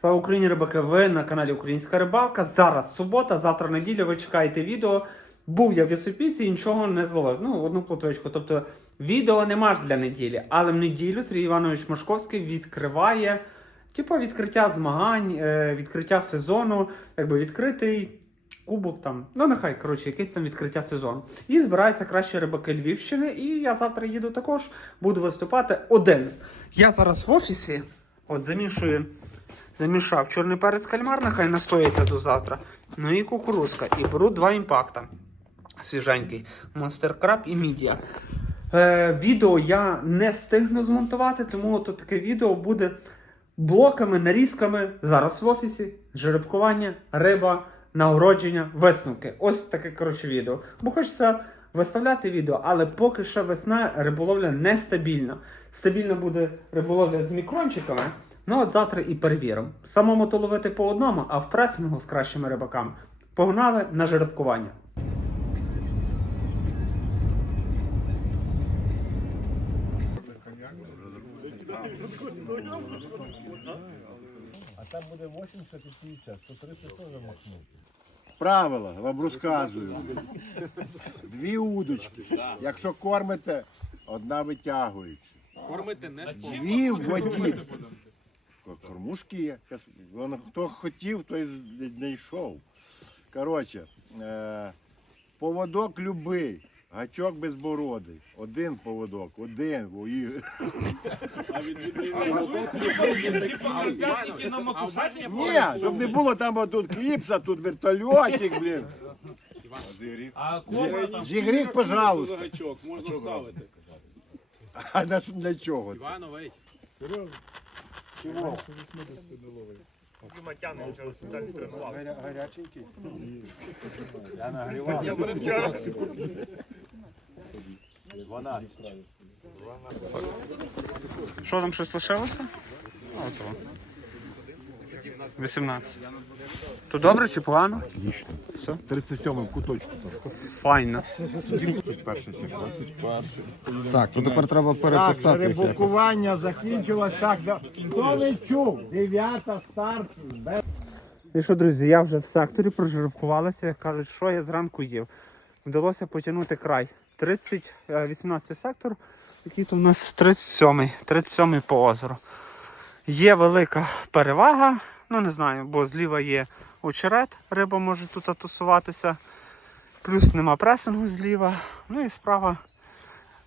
Слава Україні, рибаки! Ви на каналі Українська Рибалка. Зараз субота, завтра неділя. Ви чекаєте відео. Був я в Єсипісі і нічого не зловив. Ну, одну плотвичку. Тобто відео нема для неділі. Але в неділю Сергій Іванович Машковський відкриває, типу, відкриття змагань, е, відкриття сезону, якби відкритий. Кубок там, ну нехай, коротше, якесь там відкриття сезону. І збираються кращі рибаки Львівщини. І я завтра їду також, буду виступати один. Я зараз в офісі, от замішую, замішав чорний перець кальмар, нехай настоїться до завтра. Ну і кукурузка. І беру два імпакта. Свіженький. Monster Crab і Мідія. Е, відео я не встигну змонтувати, тому тут таке відео буде блоками, нарізками. Зараз в офісі, жеребкування, риба, нагородження, висновки. Ось таке коротше відео. Бо хочеться виставляти відео, але поки що весна риболовля нестабільна. Стабільна буде риболовля з мікрончиками. Ну от завтра і перевіримо. Самому то ловити по одному, а в пресингу з кращими рибаками. Погнали на жеребкування. А там буде 80 і 50, 130 теж махнути. Правила вам розказую. Дві удочки. Якщо кормите, одна витягується. Кормити не Дві в воді. Кормушки є. Воно, хто хотів, той знайшов. Коротше, е, поводок любий. Гачок безбородий. Один поводок, один. І- Ні, щоб не було там отут кліпса, тут вертольотик, блін. А кобра там Жігрік, пожалуйста. гачок можна ставити. А на що- для чого це? Іванович. Гаря- Гаряченький. Я нагрівав. 12. Що там щось лишилося? Ото. 18. То добре чи погано? Отлично. Все? 37 куточку. Файно. Так, то тепер треба Так, переписати їх якось. рибалкування закінчилось так. да. Хто не чув? Дев'ята старт. без- І що, друзі, я вже в секторі прожеребкувалася, як кажуть, що я зранку їв. Вдалося потягнути край. 30, е, 18 сектор, який то в нас 37-й, 37-й по озеру. Є велика перевага, ну не знаю, бо зліва є очерет, риба може тут тусуватися. Плюс нема пресингу зліва. Ну і справа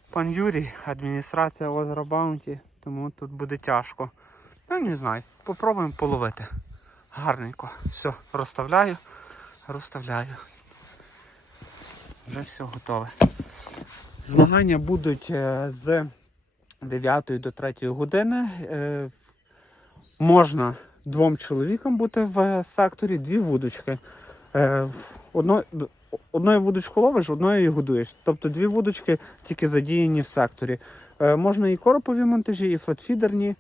пан Юрій, адміністрація озера Баунті, тому тут буде тяжко. Ну не знаю, попробуємо половити. Гарненько. Все, розставляю, розставляю. Вже все готове. Змагання будуть е, з 9 до 3 години. Е, Можна двом чоловікам бути в секторі, дві вудочки. Е, одно, одною вудочку ловиш, одною і годуєш. Тобто дві вудочки тільки задіяні в секторі. Е, Можна і коропові монтажі, і флетфідерні,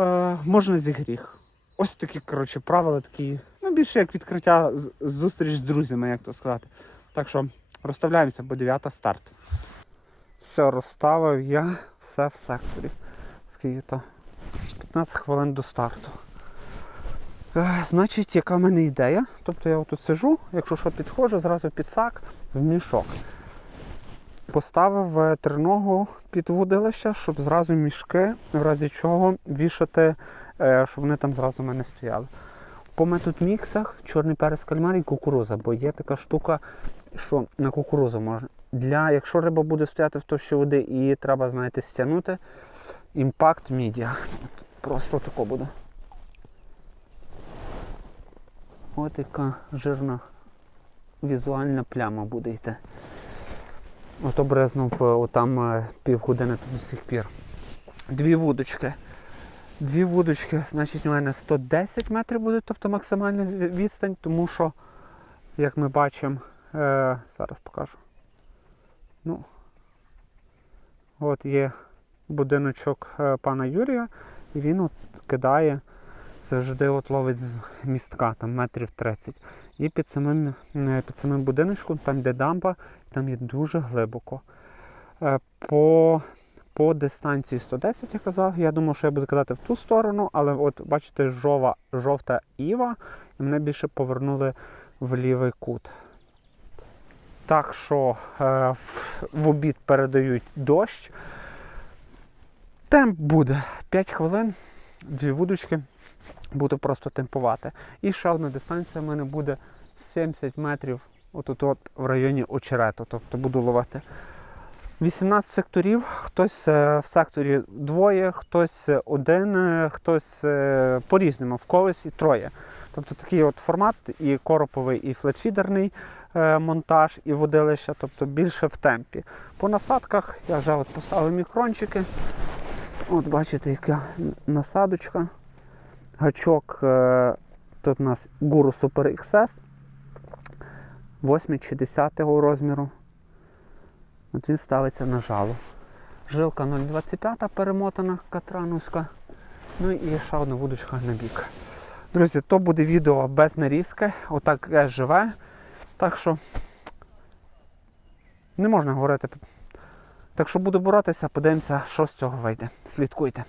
е, можна зігріх. Ось такі, коротше, правила такі. Ну, більше як відкриття зустріч з друзями, як то сказати. Так що розставляємося, бо 9 старт. Все, розставив я все в секторі. Скільки то? 15 хвилин до старту. Е, значить, яка в мене ідея? Тобто я отут сижу, якщо що підходжу, зразу під сак в мішок. Поставив е, триногу під вудилище, щоб зразу мішки, в разі чого вішати, е, щоб вони там зразу в мене стояли. По метод міксах чорний перець кальмар і кукуруза, бо є така штука, що на кукурузу можна. Для, якщо риба буде стояти в товщі води і її треба, знаєте, стягнути, імпакт мідія. Просто тако буде. От яка жирна візуальна пляма буде йти. От обрезнув отам е, півгодини до сих пір. Дві вудочки. Дві вудочки, значить, у мене 110 метрів буде, тобто максимальна відстань, тому що, як ми бачимо, е, зараз покажу. Ну, от є будиночок е, пана Юрія, і він от кидає, завжди от ловить з містка, там метрів 30. І під самим, е, під самим будиночком, там де дамба, там є дуже глибоко. Е, По по дистанції 110 я казав. Я думав, що я буду кидати в ту сторону, але от бачите, жова, жовта іва, і мене більше повернули в лівий кут. Так що е, в, в обід передають дощ. Темп буде 5 хвилин, дві вудочки, буду просто темпувати. І ще одна дистанція в мене буде 70 метрів, отут от в районі очерету. Тобто буду ловити 18 секторів, хтось е, в секторі двоє, хтось один, е, хтось е, по-різному, в когось і троє. Тобто такий от формат і короповий, і флетфідерний е, монтаж, і водилище, тобто більше в темпі. По насадках я вже от поставив мікрончики. От бачите, яка насадочка. Гачок е, тут у нас Guru Super XS 8 чи 10 розміру. От він ставиться на жало. Жилка 0,25 перемотана катрановська. Ну і ще одна вудочка на бік. Друзі, то буде відео без нарізки. Отак живе. Так що не можна говорити. Так що буду боротися, подивимося, що з цього вийде. Слідкуйте.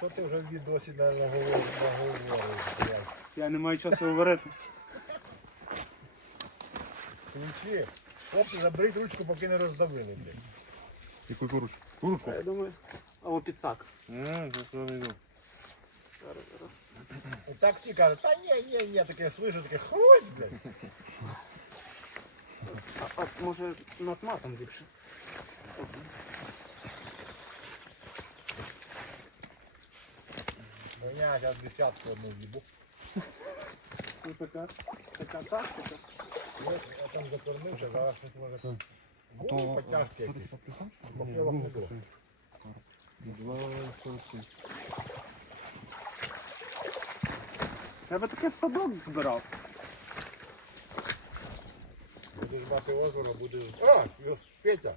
То ти вже в відосі наговорив. Я не маю часу говорити. Ключі. Хлопці, заберіть ручку, поки не роздавили, блядь. Яку курочку? Курочку? Я думаю, або підсак. Не, це не йду. Так всі кажуть, та ні, ні, ні, таке слышу, таке хрусь, блядь. А, а може над матом ліпше? Ну я зараз десятку одну їбу. Ну, така, така тактика. Я там заторнився, зараз щось може. Ну, потяжки якісь. Мопилок не було. Я би таке в садок збирав. Будеш мати озеро, будеш... А, Петя.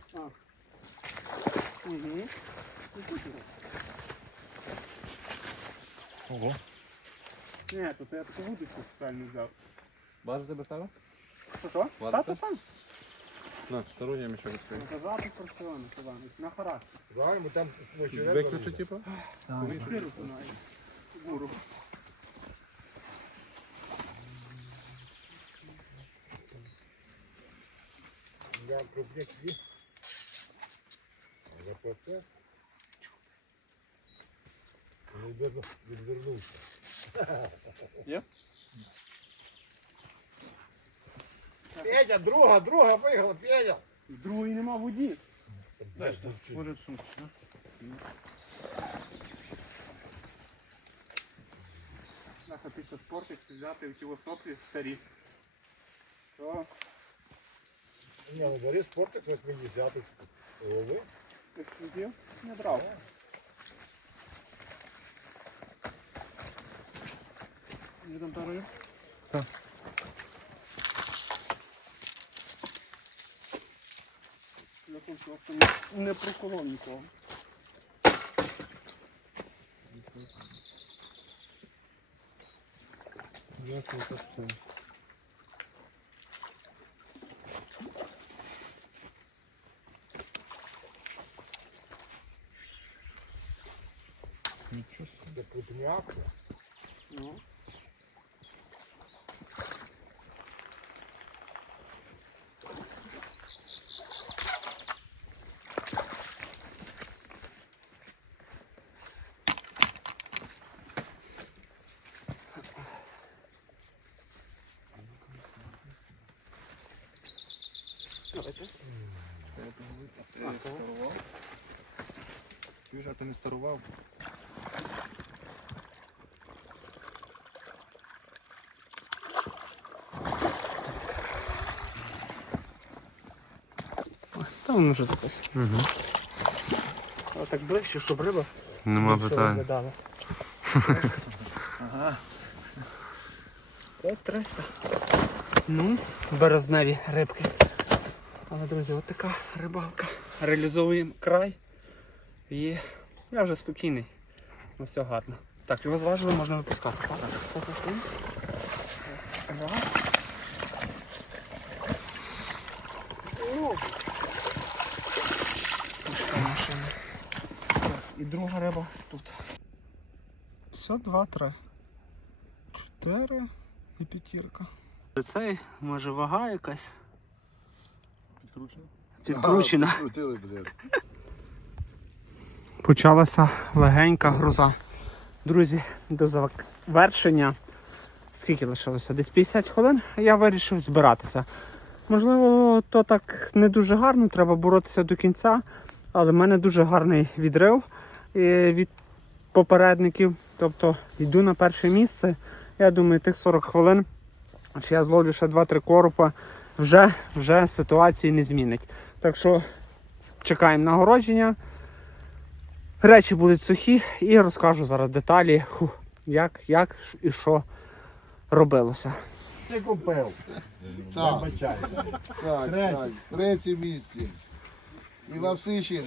Угу. Ого. Ні, тут я таку вудочку спеціально взяв. База тебе стала? Що що? Та, та, там. На, стороннє мішок відкрию. Наказати працювати, Іванович, на характер. Давай, ми там вечеря. Виключи, типу? Шкіру знаю. Гуру. Я крупняк є. ЗПП. Відверну- Відвернувся. Є? Петя, друга, друга виграла, Петя. Другої нема воді. Дай, може сумку? Наша після спорту взяти в ті соплі старі. То Ні, ну бери спортик 80 Лови. ексклюзив не брав. Не там тарою? Я хочу, щоб не- проколов нікого. Дякую, так це. Нічого собі. Ну. Давайте. Ти старував? Чуєш, а ти не старував? Та воно вже записує. Угу. А так ближче, щоб риба Нема більше питань. виглядала. Ага. 300. Ну, березневі рибки. Але, друзі, от така рибалка. Реалізовуємо край. І я вже спокійний. Ну, все гарно. Так, його зважили, можна випускати. І друга риба тут. Все, два, три. Чотири і п'ятірка. Цей, може, вага якась Підкручено? Підкручена. Почалася легенька груза. Друзі, до завершення. Скільки лишилося? Десь 50 хвилин. Я вирішив збиратися. Можливо, то так не дуже гарно, треба боротися до кінця. Але в мене дуже гарний відрив е, від попередників. Тобто йду на перше місце. Я думаю, тих 40 хвилин, що я зловлю ще 2-3 коропа, вже, вже ситуації не змінить. Так що чекаємо нагородження. Речі будуть сухі і розкажу зараз деталі, як, як і що робилося. Ти купив. Так, так, Третє. місце. Івасишин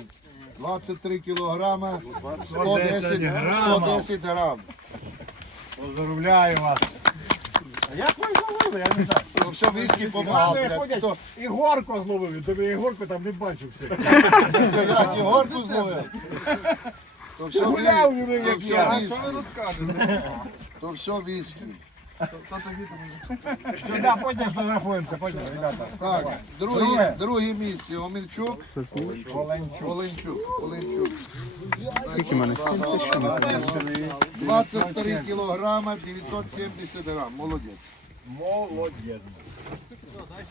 23 кілограма, 110 грамів. 110 грам. Поздравляю вас. Як ви зловили? Я не знаю. Ну, все віскі помагав. І блядь. ходять, Хто- Ігорко зловив, тобі Ігорко там не бачив все. Я Ігорку зловив. То все Гуляв ві- він, то як я. А Що ви розкажете? То все віскі. Сюди, потім фотографуємося, потім, ребята. Так, друге, Друге. місце. Омельчук. Оленчук. Оленчук. Оленчук. Скільки в мене? 23 кілограма, 970 грам. Молодець. Молодець.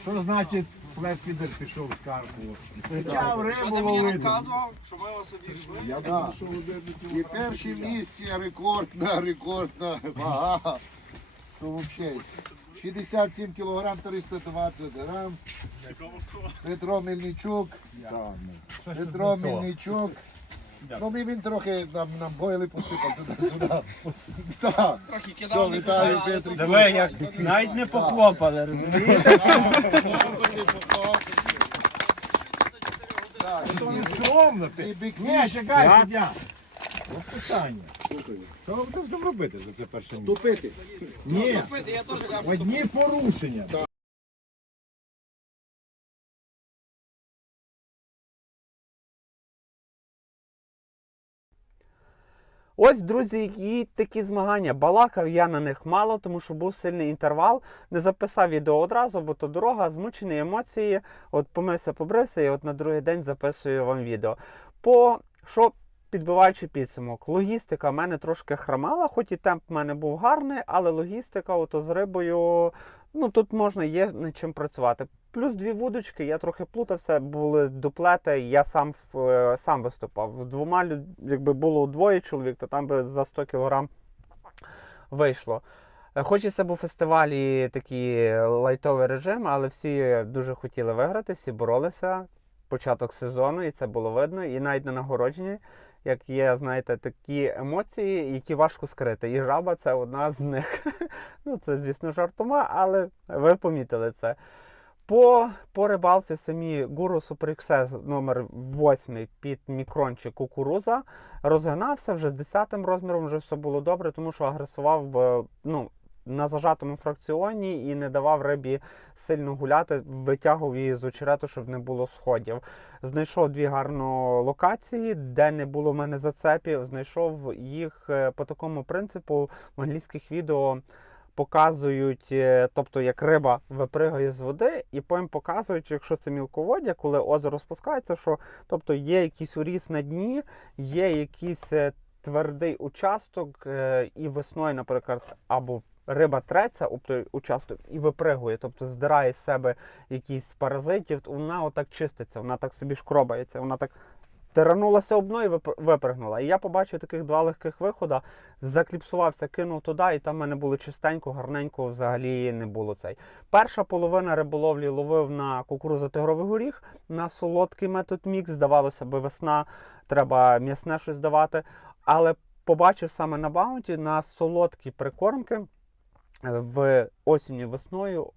Що значить флеш підер пішов з Карпу? Почав рибу ловити. що ми вас одійшли? Я Да. думав, що ви І перше місце рекордна, рекордна вага. То взагалі 67 кілограм 320 грам. Петро Мельничук. Петро Мельничук. Ну, ми він трохи нам, нам бойли посипав туди-сюди. Так. Все, вітаю, Петрик. Диви, як навіть не похлопали, розумієте? Так, і- Скромно ти. І Ні, чекай. От питання. Що ви будете з ним робити за це перше місце? Тупити. Ні, одні порушення. Ось, друзі, і такі змагання. Балакав я на них мало, тому що був сильний інтервал. Не записав відео одразу, бо то дорога, змучені емоції. От помився, побрився, і от на другий день записую вам відео. По що підбиваючи підсумок, логістика в мене трошки хромала, хоч і темп в мене був гарний, але логістика ото з рибою, ну тут можна є над чим працювати. Плюс дві вудочки, я трохи плутався, були дуплети, я сам е, сам виступав. Двома якби було двоє чоловік, то там би за 100 кг вийшло. Хоч і це був фестиваль і такий лайтовий режим, але всі дуже хотіли виграти, всі боролися. Початок сезону, і це було видно. І навіть на нагородженні, як є, знаєте, такі емоції, які важко скрити. І жаба це одна з них. Ну, це, звісно, жартома, але ви помітили це. По, по рибалці самі Guru Super XS номер 8 під мікрончик кукуруза розгинався вже з 10 розміром, вже все було добре, тому що агресував ну, на зажатому фракціоні і не давав рибі сильно гуляти, витягував її з очерету, щоб не було сходів. Знайшов дві гарно локації, де не було в мене зацепів. Знайшов їх е, по такому принципу в англійських відео показують, е, тобто як риба випригає з води, і потім показують, якщо це мілководдя, коли озеро спускається, що тобто є якийсь уріс на дні, є якийсь е, твердий участок, е, і весною, наприклад, або риба треться об той участок і випригує, тобто здирає з себе якісь паразитів, вона отак чиститься, вона так собі шкробається, вона так. Теранулася обно і випр- випригнула. І я побачив таких два легких виходи, закліпсувався, кинув туди, і там в мене було чистенько, гарненько, взагалі не було цей. Перша половина риболовлі ловив на кукурузо тигровий горіх, на солодкий метод мікс. Здавалося би, весна, треба м'ясне щось давати. Але побачив саме на баунті на солодкі прикормки е, в осінню весною.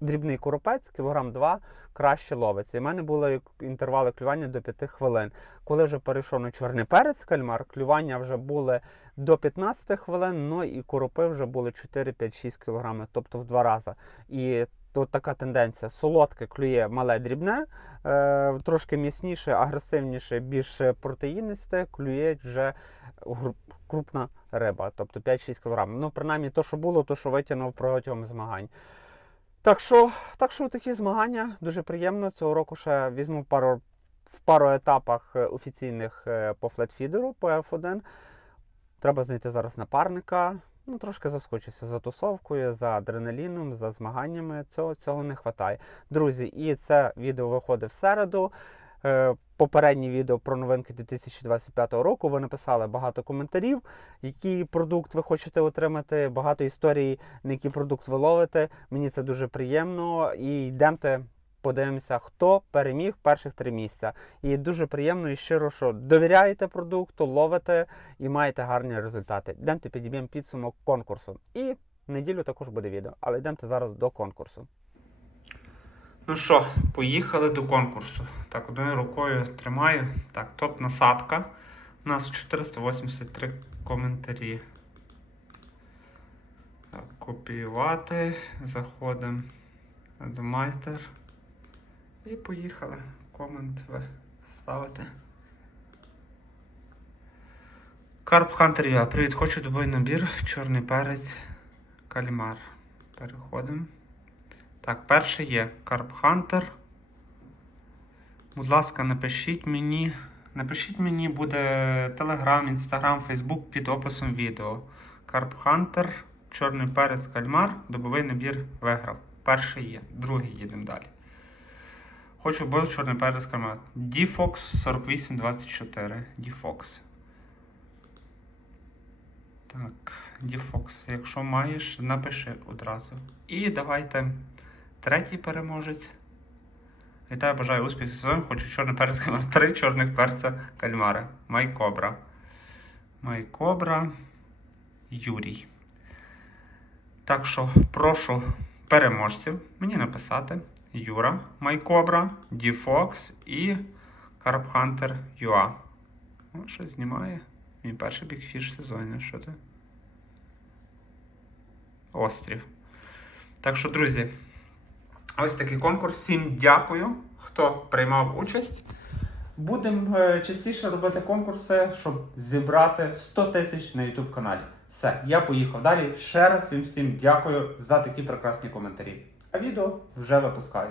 Дрібний коропець, кілограм два, краще ловиться. І в мене були інтервали клювання до 5 хвилин. Коли вже перейшов на чорний перець кальмар, клювання вже були до 15 хвилин, ну і коропи вже були 4, 5, 6 кг, тобто в два рази. І тут така тенденція: солодке клює мале дрібне, е, трошки м'ясніше, агресивніше, більш протеїнисте, клює вже крупна риба, тобто 5-6 кг. Ну, принаймні, то, що було, то, що витягнув протягом змагань. Так що, так що такі змагання дуже приємно. Цього року ще візьму пару в пару етапах е, офіційних е, по флетфідеру, по F1. Треба знайти зараз напарника. Ну, трошки заскочився за тусовкою, за адреналіном, за змаганнями. Цього, цього не вистачає. Друзі, і це відео виходить в середу. Е, Попереднє відео про новинки 2025 року. Ви написали багато коментарів, який продукт ви хочете отримати, багато історій, на який продукт ви ловите. Мені це дуже приємно. І йдемте, подивимося, хто переміг перших три місця. І дуже приємно і щиро, що довіряєте продукту, ловите і маєте гарні результати. Йдемте підіб'ємо підсумок конкурсу. І в неділю також буде відео. Але йдемте зараз до конкурсу. Ну що, поїхали до конкурсу. Так, одною рукою тримаю. Так, топ насадка. У нас 483 коментарі. Так, копіювати. Заходимо до майстер. І поїхали. Комент ви ставите. Карп Хантер я. Привіт, хочу добовий набір. Чорний перець, кальмар. Переходимо. Так, перший є Карп Хантер. Будь ласка, напишіть мені. Напишіть мені, буде Телеграм, Інстаграм, Фейсбук під описом відео. Карп Хантер, Чорний перець, кальмар, добовий набір виграв. Перший є, другий їдемо далі. Хочу бой чорний перець кальмар. DFox 4824. DFox. Так, DFox, якщо маєш, напиши одразу. І давайте третій переможець. Вітаю, бажаю успіхів сезону. Хочу чорний перець кальмар. Три чорних перця кальмари. Майкобра. Майкобра. Юрій. Так що прошу переможців мені написати Юра, Майкобра, Діфокс і Карпхантер Юа. О, щось знімає. Мій перший бікфіш сезоні. Що ти? Острів. Так що, друзі, ось такий конкурс. Всім дякую, хто приймав участь. Будемо е, частіше робити конкурси, щоб зібрати 100 тисяч на YouTube каналі. Все, я поїхав далі. Ще раз всім всім дякую за такі прекрасні коментарі. Відео вже випускаю.